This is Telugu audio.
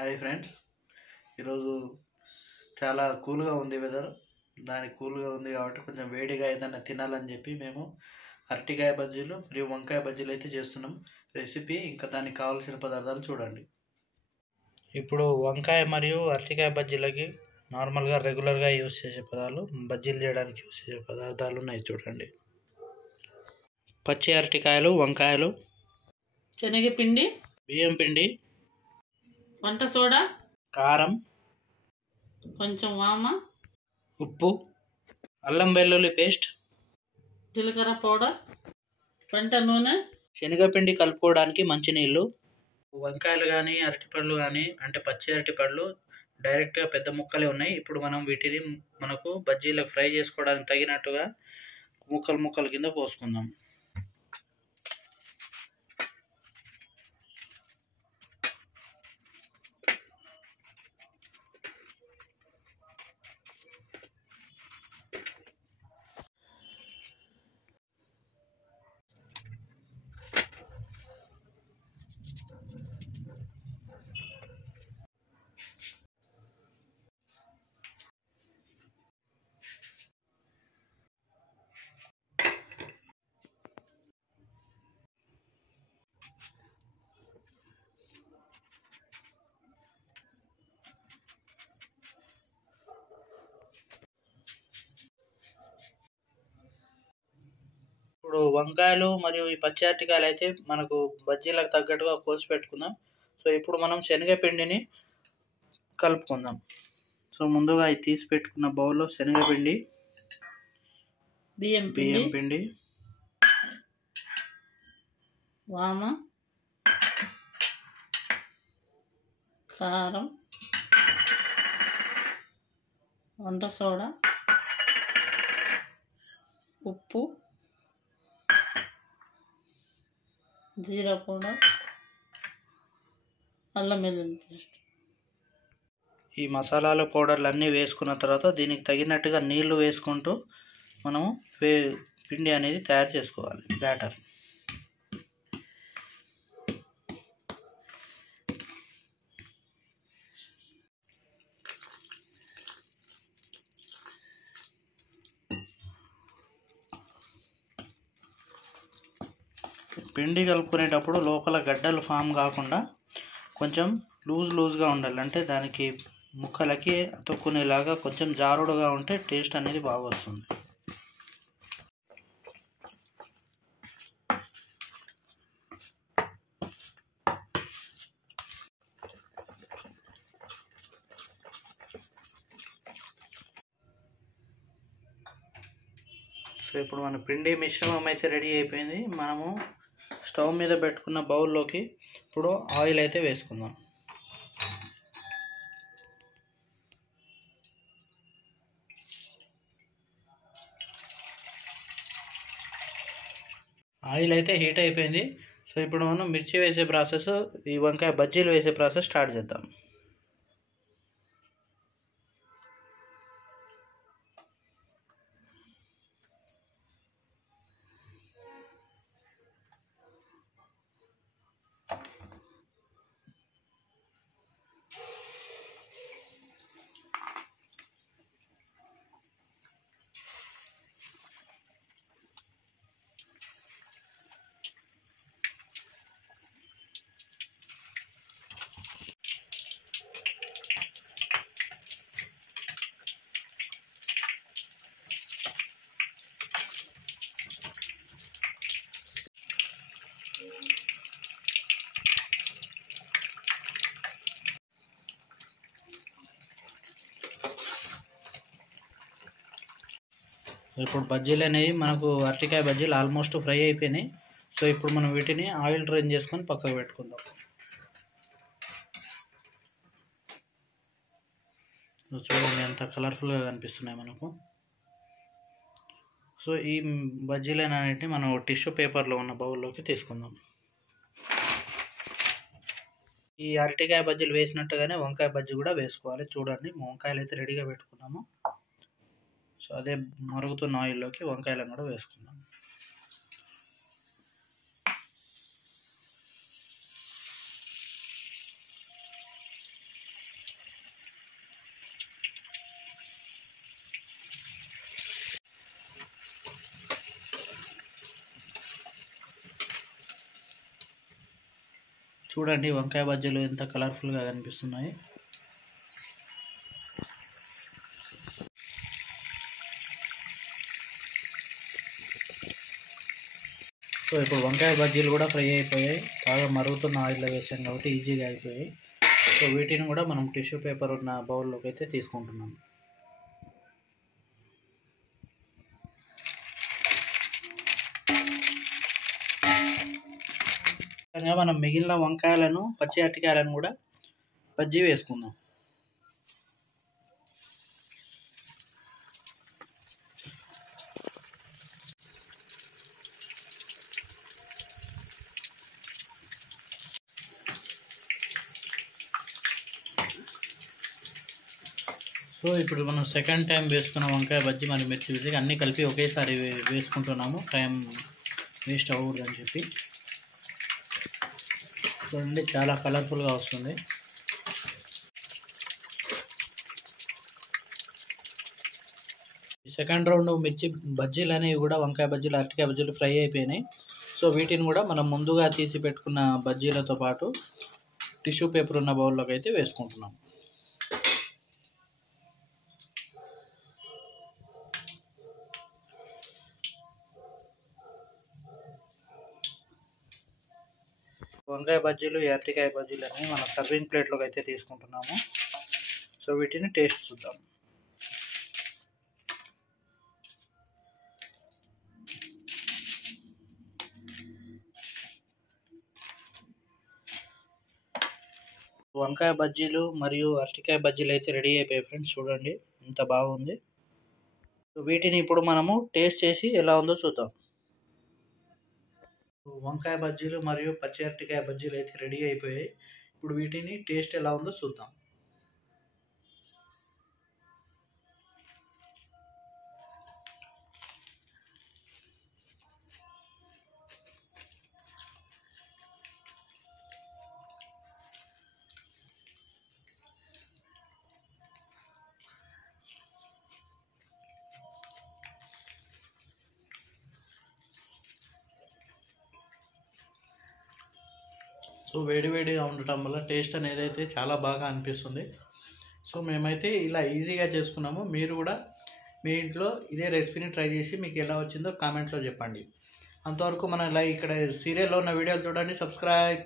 హాయ్ ఫ్రెండ్స్, ఈరోజు చాలా కూల్గా ఉంది వెదర్. దానికి కూల్గా ఉంది కాబట్టి కొంచెం వేడిగా ఏదైనా తినాలని చెప్పి మేము అరటికాయ బజ్జీలు మరియు వంకాయ బజ్జీలు అయితే చేస్తున్నాం. రెసిపీ ఇంకా దానికి కావాల్సిన పదార్థాలు చూడండి. ఇప్పుడు వంకాయ మరియు అరటికాయ బజ్జీలకి నార్మల్గా రెగ్యులర్గా యూజ్ చేసే పదాలు, బజ్జీలు చేయడానికి యూజ్ చేసే పదార్థాలు ఉన్నాయి చూడండి. పచ్చి అరటికాయలు, వంకాయలు, శనగపిండి, బియ్యం పిండి, వంట సోడా, కారం, కొంచెం వామ, ఉప్పు, అల్లం వెల్లుల్లి పేస్ట్, జీలకర్ర పౌడర్, వంట నూనె, శనగపిండి కలుపుకోవడానికి మంచినీళ్ళు. వంకాయలు కానీ అరటిపళ్ళు కానీ అంటే పచ్చి అరటిపళ్ళు డైరెక్ట్గా పెద్ద ముక్కలే ఉన్నాయి. ఇప్పుడు మనం వీటిని మనకు బజ్జీలకు ఫ్రై చేసుకోవడానికి తగినట్టుగా ముక్కలు ముక్కల కింద పోసుకుందాం. ఇప్పుడు వంకాయలు మరియు ఈ పచ్చి అరటికాయలు అయితే మనకు బజ్జీలకు తగ్గట్టుగా కోసి పెట్టుకుందాం. సో ఇప్పుడు మనం శనగపిండిని కలుపుకుందాం. సో ముందుగా ఇది తీసి పెట్టుకున్న బౌల్లో శనగపిండి, బియ్యం పిండి, వామ, కారం, వంట సోడా, ఉప్పు, జీరా పౌడర్, అల్లం వెల్లుల్లి పేస్ట్. ఈ మసాలాల పౌడర్లు అన్నీ వేసుకున్న తర్వాత దీనికి తగినట్టుగా నీళ్లు వేసుకుంటూ మనము పిండి అనేది తయారు చేసుకోవాలి, బ్యాటర్. పిండి కలుపుకునేటప్పుడు లోపల గడ్డలు ఫామ్ కాకుండా కొంచెం లూజ్గా ఉండాలి. అంటే దానికి ముక్కలకి అతుక్కునేలాగా కొంచెం జారుడుగా ఉంటే టేస్ట్ అనేది బాగా వస్తుంది. సో ఇప్పుడు మన పిండి మిశ్రమం అయితే రెడీ అయిపోయింది. మనము స్టవ్ మీద పెట్టుకున్న బౌల్లోకి ఇప్పుడు ఆయిల్ అయితే వేసుకుందాం. ఆయిల్ అయితే హీట్ అయిపోయింది. సో ఇప్పుడు మనం మిర్చి వేసే ప్రాసెస్, ఈ వంకాయ బజ్జీలు వేసే ప్రాసెస్ స్టార్ట్ చేద్దాం. ఇప్పుడు బజ్జీలు అనేవి మనకు అరటికాయ బజ్జీలు ఆల్మోస్ట్ ఫ్రై అయిపోయినాయి. సో ఇప్పుడు మనం వీటిని ఆయిల్ డ్రైన్ చేసుకొని పక్కకు పెట్టుకుందాం. చూడండి ఎంత కలర్ఫుల్గా కనిపిస్తున్నాయి మనకు. సో ఈ బజ్జీలు అనేటివి మనం టిష్యూ పేపర్లో ఉన్న బౌల్లోకి తీసుకుందాం. ఈ అరటికాయ బజ్జీలు వేసినట్టుగానే వంకాయ బజ్జీ కూడా వేసుకోవాలి. చూడండి, వంకాయలు అయితే రెడీగా పెట్టుకున్నాము. సో అదే మరుగుతున్న ఆయిల్లోకి వంకాయలను కూడా వేసుకుందాం. చూడండి వంకాయ బజ్జీలు ఎంత కలర్ఫుల్గా కనిపిస్తున్నాయి. సో ఇప్పుడు వంకాయ బజ్జీలు కూడా ఫ్రై అయిపోయాయి. బాగా మరుగుతున్న ఆయిల్లో వేసాం కాబట్టి ఈజీగా అయిపోయాయి. సో వీటిని కూడా మనం టిష్యూ పేపర్ ఉన్న బౌల్లోకి అయితే తీసుకుంటున్నాం. మనం మిగిలిన వంకాయలను పచ్చి అరటికాయలను కూడా బజ్జీ వేసుకుందాం. సో ఇప్పుడు మనం సెకండ్ టైం వేసుకున్న వంకాయ బజ్జీ మరి మిర్చి బజ్జీ అన్నీ కలిపి ఒకేసారి వేసుకుంటున్నాము, టైం వేస్ట్ అవ్వకూడదని చెప్పి. చూడండి చాలా కలర్ఫుల్గా వస్తుంది. సెకండ్ రౌండ్ మిర్చి బజ్జీలు అనేవి కూడా వంకాయ బజ్జీలు అరటికాయ బజ్జీలు ఫ్రై అయిపోయినాయి. సో వీటిని కూడా మనం ముందుగా తీసి పెట్టుకున్న బజ్జీలతో పాటు టిష్యూ పేపర్ ఉన్న బౌల్లోకి అయితే వేసుకుంటున్నాం. వంకాయ బజ్జీలు అరటికాయ బజ్జీలు అనేవి మన సర్వింగ్ ప్లేట్లోకి అయితే తీసుకుంటున్నాము. సో వీటిని టేస్ట్ చూద్దాం. వంకాయ బజ్జీలు మరియు అరటికాయ బజ్జీలు అయితే రెడీ అయిపోయాయి ఫ్రెండ్స్. చూడండి ఎంత బాగుంది. సో వీటిని ఇప్పుడు మనము టేస్ట్ చేసి ఎలా ఉందో చూద్దాం. వంకాయ బజ్జీలు మరియు పచ్చి అరటికాయ బజ్జీలు అయితే రెడీ అయిపోయాయి. ఇప్పుడు వీటిని టేస్ట్ ఎలా ఉందో చూద్దాం. సో వేడివేడిగా ఉండటం వల్ల టేస్ట్ అనేది అయితే చాలా బాగా అనిపిస్తుంది. సో మేమైతే ఇలా ఈజీగా చేసుకున్నాము. మీరు కూడా మీ ఇంట్లో ఇదే రెసిపీని ట్రై చేసి మీకు ఎలా వచ్చిందో కామెంట్లో చెప్పండి. అంతవరకు మన ఇక్కడ సీరియల్లో ఉన్న వీడియోలు చూడండి, సబ్స్క్రైబ్.